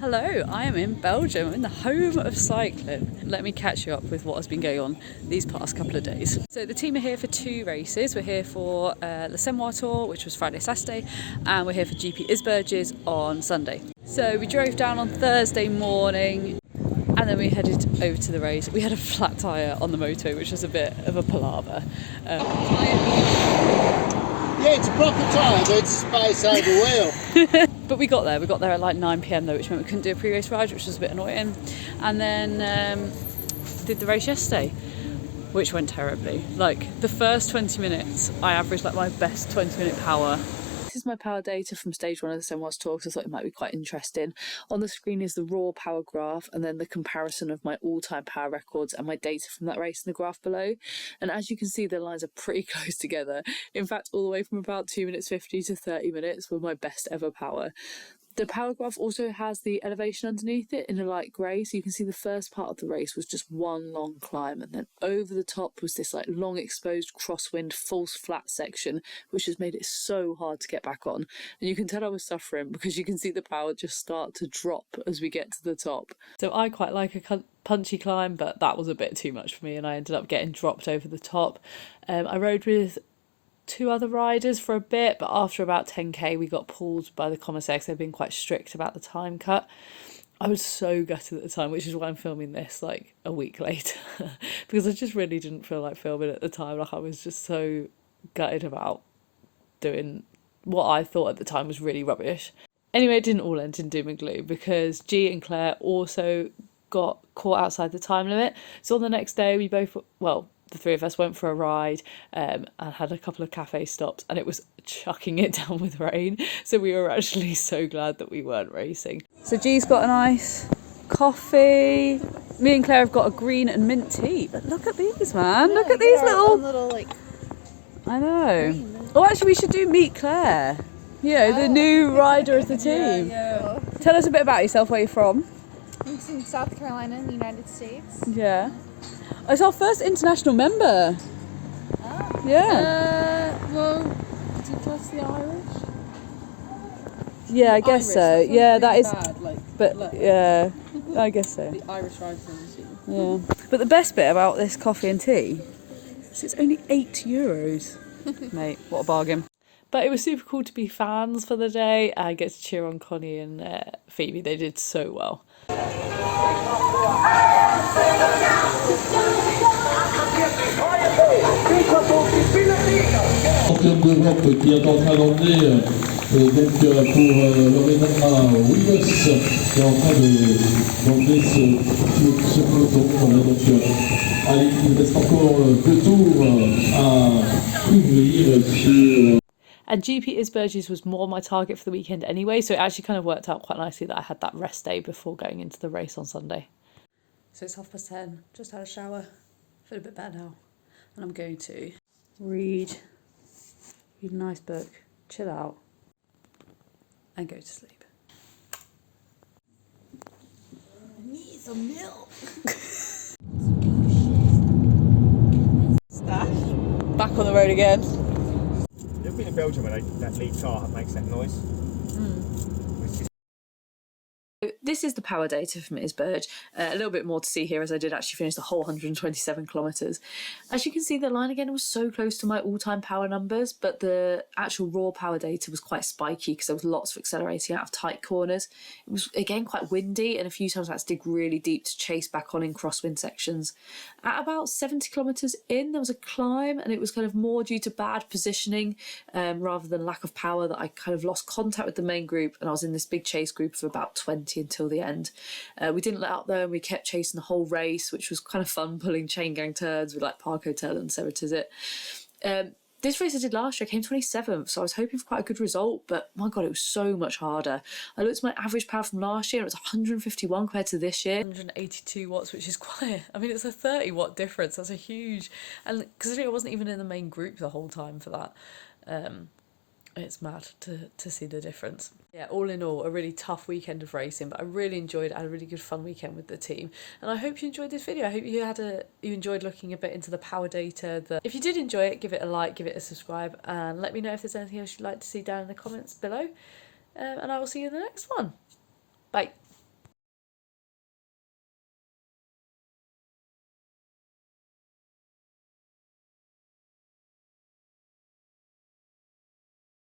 Hello, I am in Belgium, in the home of cycling. Let me catch you up with what has been going on these past couple of days. So the team are here for two races. We're here for the Semois Tour, which was Friday, Saturday, and we're here for GP Isbergues on Sunday. So we drove down on Thursday morning and then we headed over to the race. We had a flat tyre on the motorway, which was a bit of a palaver. Yeah, it's a proper tyre, but it's a space over wheel. But we got there at like 9 p.m. though, which meant we couldn't do a pre-race ride, which was a bit annoying. And then did the race yesterday, which went terribly. Like the first 20 minutes, I averaged like my best 20-minute power. This is my power data from stage one of the Semois Tour, because I thought it might be quite interesting. On the screen is the raw power graph and then the comparison of my all-time power records and my data from that race in the graph below. And as you can see, the lines are pretty close together. In fact, all the way from about 2 minutes 50 to 30 minutes were my best ever power. The power graph also has the elevation underneath it in a light grey, so you can see the first part of the race was just one long climb, and then over the top was this like long exposed crosswind false flat section, which has made it so hard to get back on. And you can tell I was suffering because you can see the power just start to drop as we get to the top. So I quite like a punchy climb, but that was a bit too much for me and I ended up getting dropped over the top. I rode with two other riders for a bit, but after about 10k we got pulled by the commissaires. They've been quite strict about the time cut. I was so gutted at the time, which is why I'm filming this like a week later because I just really didn't feel like filming at the time. Like I was just so gutted about doing what I thought at the time was really rubbish. Anyway, it didn't all end in doom and gloom because G and Claire also got caught outside the time limit. So on the next day we both, well, the three of us went for a ride and had a couple of cafe stops, and it was chucking it down with rain, so we were actually so glad that we weren't racing. So G's got a nice coffee, me and Claire have got a green and mint tea, but look at these, man. Look at these little like, I know. Oh, actually we should do meet Claire, you know, the new rider of the team. Yeah. Tell us a bit about yourself, where you're from. I'm from South Carolina in the United States. Yeah. It's our first international member. Oh. Yeah. Well, do you class the Irish? Yeah, I guess so. Yeah, that is. Bad, like, but yeah, I guess so. The Irish riders on the team. Yeah. But the best bit about this coffee and tea is it's only €8. Mate, what a bargain. But it was super cool to be fans for the day. I get to cheer on Connie and Phoebe. They did so well. Championne d'Europe qui est en train d'emmener donc pour Lorena Wiggles qui est en train d'emmener ce peloton. Voilà, donc allez, il nous reste encore 2 tours à couvrir sur. And GP Isbergues was more my target for the weekend anyway, so it actually kind of worked out quite nicely that I had that rest day before going into the race on Sunday. So it's 10:30, just had a shower, feel a bit better now, and I'm going to read a nice book, chill out, and go to sleep. I need some milk. Back on the road again. You've been in Belgium where that lead car makes that noise. This is the power data from Isbergues. A little bit more to see here as I did actually finish the whole 127 kilometres. As you can see, the line again was so close to my all-time power numbers, but the actual raw power data was quite spiky because there was lots of accelerating out of tight corners. It was again quite windy, and a few times I had to dig really deep to chase back on in crosswind sections. At about 70 kilometres in, there was a climb, and it was kind of more due to bad positioning rather than lack of power that I kind of lost contact with the main group, and I was in this big chase group of about 20 until the end. We didn't let up though, and we kept chasing the whole race, which was kind of fun, pulling chain gang turns with like Park Hotel and Sarah Tizit. This race I did last year, I came 27th, so I was hoping for quite a good result, but my god, it was so much harder. I looked at my average power from last year and it was 151 compared to this year. 182 watts, which is quite, I mean, it's a 30 watt difference. That's a huge, and considering I wasn't even in the main group the whole time for that, it's mad to see the difference. Yeah, all in all, a really tough weekend of racing, but I really enjoyed it. I had a really good fun weekend with the team, and I hope you enjoyed this video. I hope you enjoyed looking a bit into the power data. If you did enjoy it, give it a like, give it a subscribe, and let me know if there's anything else you'd like to see down in the comments below, and I will see you in the next one. Bye.